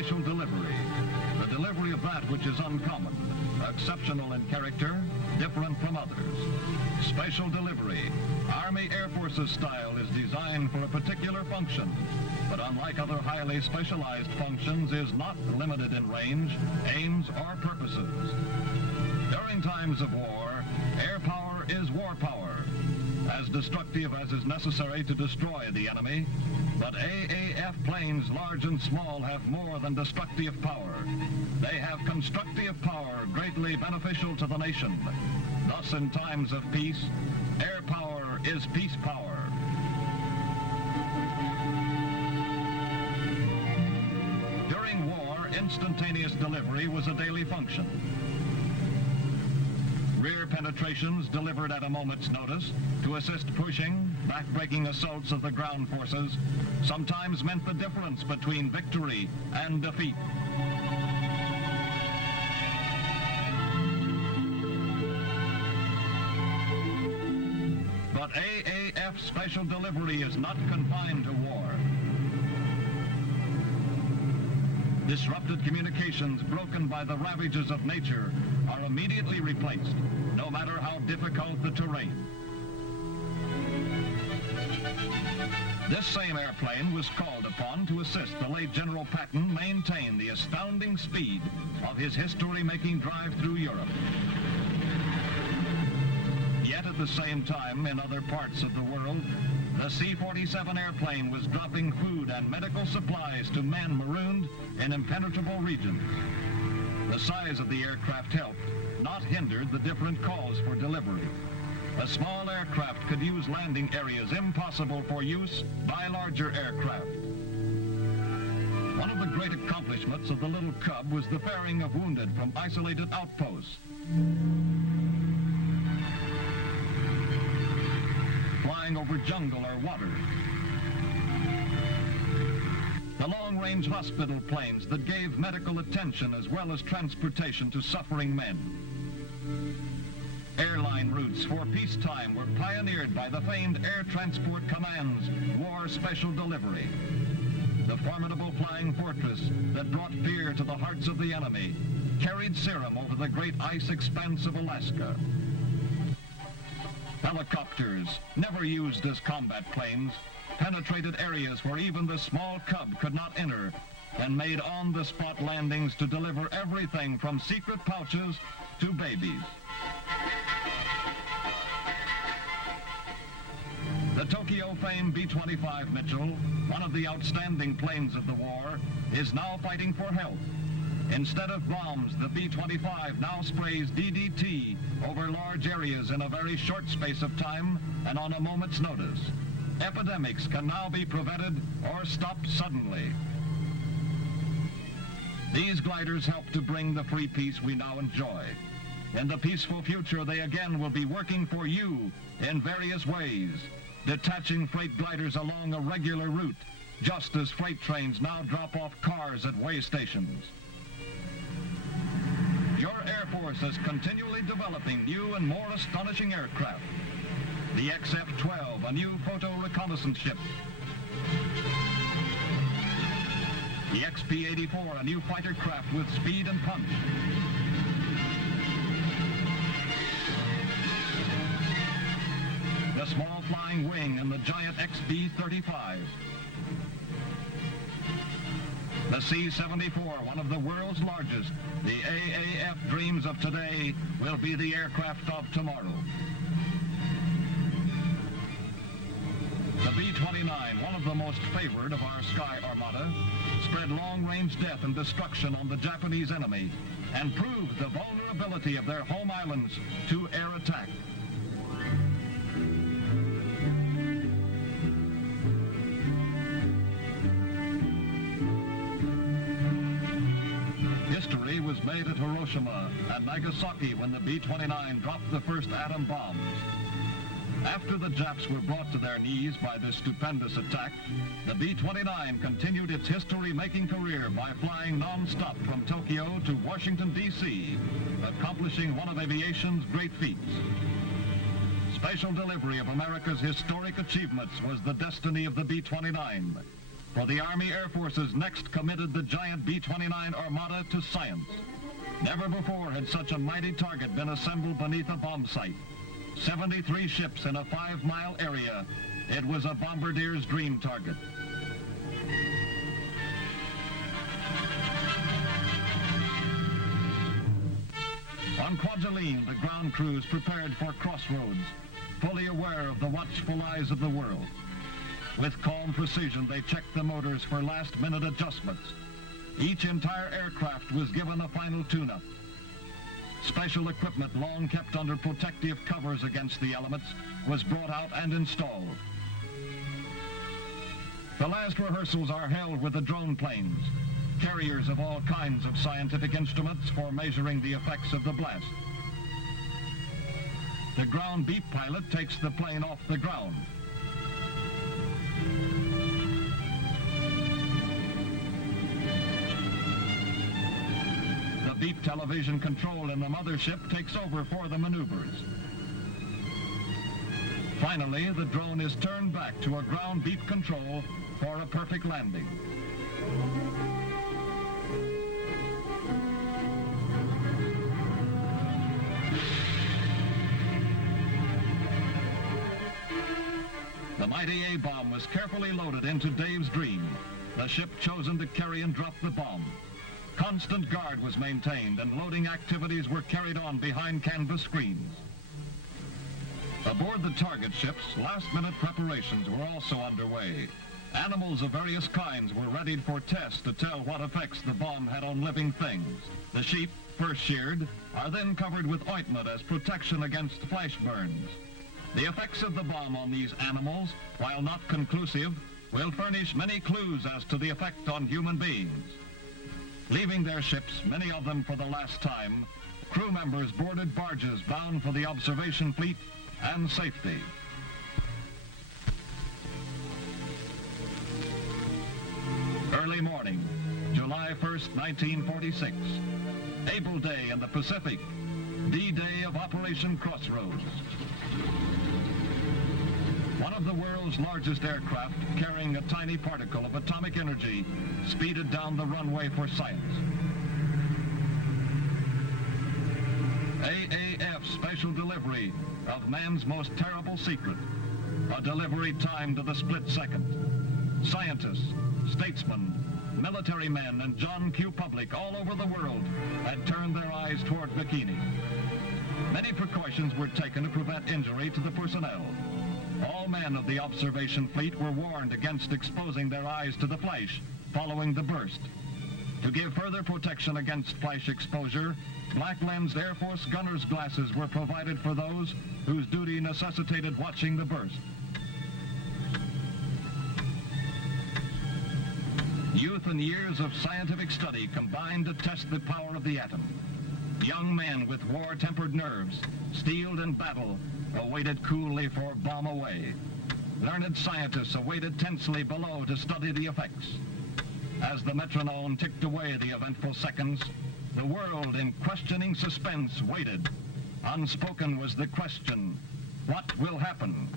special delivery. The delivery of that which is uncommon, exceptional in character, different from others. Special delivery. Army Air Forces style is designed for a particular function, but unlike other highly specialized functions, is not limited in range, aims, or purposes. During times of war, air power is war power, as destructive as is necessary to destroy the enemy, but AAF planes, large and small, have more than destructive power. They have constructive power greatly beneficial to the nation. Thus, in times of peace, air power is peace power. During war, instantaneous delivery was a daily function. Rear penetrations delivered at a moment's notice to assist pushing, back-breaking assaults of the ground forces sometimes meant the difference between victory and defeat. But AAF special delivery is not confined to war. Disrupted communications broken by the ravages of nature are immediately replaced, no matter how difficult the terrain. This same airplane was called upon to assist the late General Patton maintain the astounding speed of his history-making drive through Europe. Yet at the same time, in other parts of the world, the C-47 airplane was dropping food and medical supplies to men marooned in impenetrable regions. The size of the aircraft helped, not hindered, the different calls for delivery. A small aircraft could use landing areas impossible for use by larger aircraft. One of the great accomplishments of the little Cub was the ferrying of wounded from isolated outposts. Flying over jungle or water. The long-range hospital planes that gave medical attention as well as transportation to suffering men. Airline routes for peacetime were pioneered by the famed Air Transport Command's War Special Delivery. The formidable flying fortress that brought fear to the hearts of the enemy carried serum over the great ice expanse of Alaska. Helicopters, never used as combat planes, penetrated areas where even the small Cub could not enter and made on-the-spot landings to deliver everything from secret pouches to babies. The Tokyo-famed B-25 Mitchell, one of the outstanding planes of the war, is now fighting for health. Instead of bombs, the B-25 now sprays DDT over large areas in a very short space of time and on a moment's notice. Epidemics can now be prevented or stopped suddenly. These gliders help to bring the free peace we now enjoy. In the peaceful future, they again will be working for you in various ways, detaching freight gliders along a regular route, just as freight trains now drop off cars at way stations. Your Air Force is continually developing new and more astonishing aircraft. The XF-12, a new photo reconnaissance ship. The XP-84, a new fighter craft with speed and punch. The small flying wing and the giant XB-35. The C-74, one of the world's largest. The AAF dreams of today will be the aircraft of tomorrow. The B-29, one of the most favored of our Sky Armada, spread long-range death and destruction on the Japanese enemy and proved the vulnerability of their home islands to air attack. History was made at Hiroshima and Nagasaki when the B-29 dropped the first atom bombs. After the Japs were brought to their knees by this stupendous attack, the B-29 continued its history-making career by flying non-stop from Tokyo to Washington, D.C., accomplishing one of aviation's great feats. Special delivery of America's historic achievements was the destiny of the B-29. for the Army Air Forces next committed the giant B-29 Armada to science. Never before had such a mighty target been assembled beneath a bomb site. 73 ships in a 5-mile area. It was a bombardier's dream target. On Kwajalein, the ground crews prepared for crossroads, fully aware of the watchful eyes of the world. With calm precision, they checked the motors for last-minute adjustments. Each entire aircraft was given a final tune-up. Special equipment long kept under protective covers against the elements was brought out and installed. The last rehearsals are held with the drone planes, carriers of all kinds of scientific instruments for measuring the effects of the blast. The ground beep pilot takes the plane off the ground. The beep television control in the mothership takes over for the maneuvers. Finally, the drone is turned back to a ground beep control for a perfect landing. The mighty A-bomb was carefully loaded into Dave's Dream, the ship chosen to carry and drop the bomb. Constant guard was maintained and loading activities were carried on behind canvas screens. Aboard the target ships, last-minute preparations were also underway. Animals of various kinds were readied for tests to tell what effects the bomb had on living things. The sheep, first sheared, are then covered with ointment as protection against flesh burns. The effects of the bomb on these animals, while not conclusive, will furnish many clues as to the effect on human beings. Leaving their ships, many of them for the last time, crew members boarded barges bound for the observation fleet and safety. Early morning, July 1st, 1946. Able Day in the Pacific, D-Day of Operation Crossroads. One of the world's largest aircraft, carrying a tiny particle of atomic energy, speeded down the runway for science. AAF special delivery of man's most terrible secret, a delivery timed to the split second. Scientists, statesmen, military men, and John Q. public all over the world had turned their eyes toward Bikini. Many precautions were taken to prevent injury to the personnel. All men of the observation fleet were warned against exposing their eyes to the flash following the burst. To give further protection against flash exposure, black-lensed Air Force gunner's glasses were provided for those whose duty necessitated watching the burst. Youth and years of scientific study combined to test the power of the atom. Young men with war-tempered nerves, steeled in battle, awaited coolly for bomb away. Learned scientists awaited tensely below to study the effects. As the metronome ticked away the eventful seconds, the world in questioning suspense waited. Unspoken was the question, what will happen?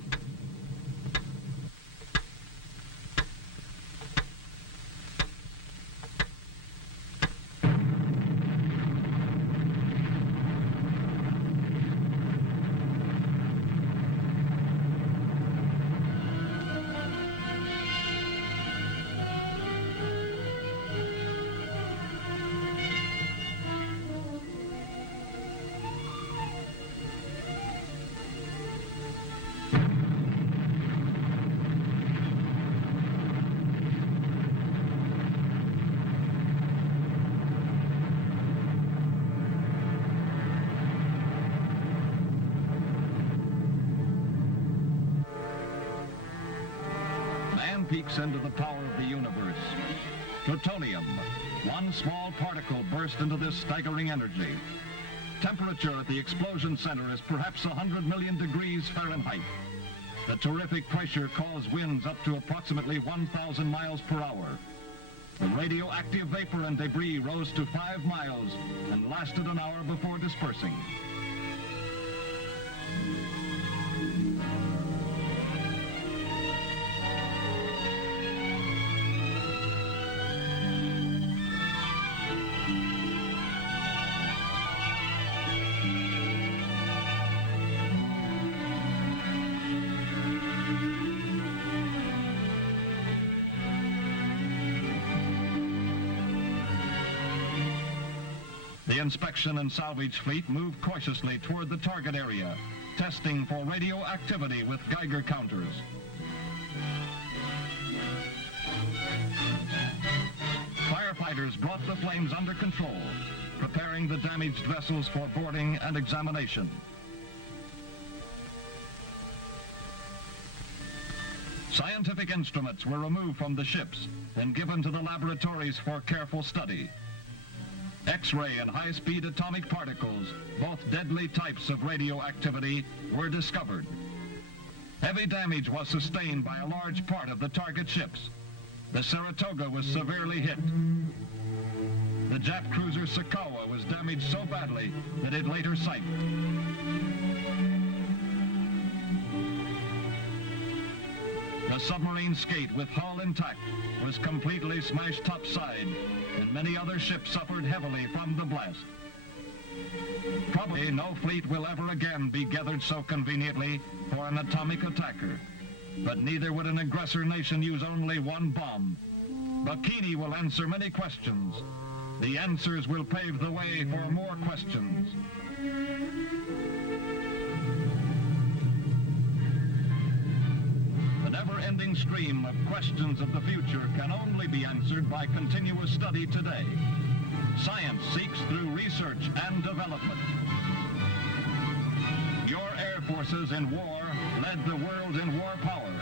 Peeks into the power of the universe. Plutonium, one small particle burst into this staggering energy. Temperature at the explosion center is perhaps 100 million degrees Fahrenheit. The terrific pressure caused winds up to approximately 1,000 miles per hour. The radioactive vapor and debris rose to 5 miles and lasted an hour before dispersing. The inspection and salvage fleet moved cautiously toward the target area, testing for radioactivity with Geiger counters. Firefighters brought the flames under control, preparing the damaged vessels for boarding and examination. Scientific instruments were removed from the ships and given to the laboratories for careful study. X-ray and high-speed atomic particles, both deadly types of radioactivity, were discovered. Heavy damage was sustained by a large part of the target ships. The Saratoga was severely hit. The Jap cruiser Sakawa was damaged so badly that it later sank. The submarine Skate, with hull intact, was completely smashed topside, and many other ships suffered heavily from the blast. Probably no fleet will ever again be gathered so conveniently for an atomic attacker. But neither would an aggressor nation use only one bomb. Bikini will answer many questions. The answers will pave the way for more questions. The never-ending stream of questions of the future can only be answered by continuous study today. Science seeks through research and development. Your air forces in war led the world in war power.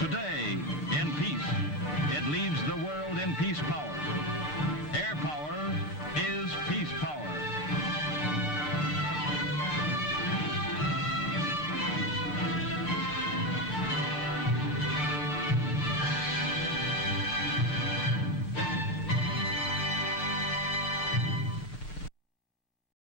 Today, in peace, it leads the world in peace power.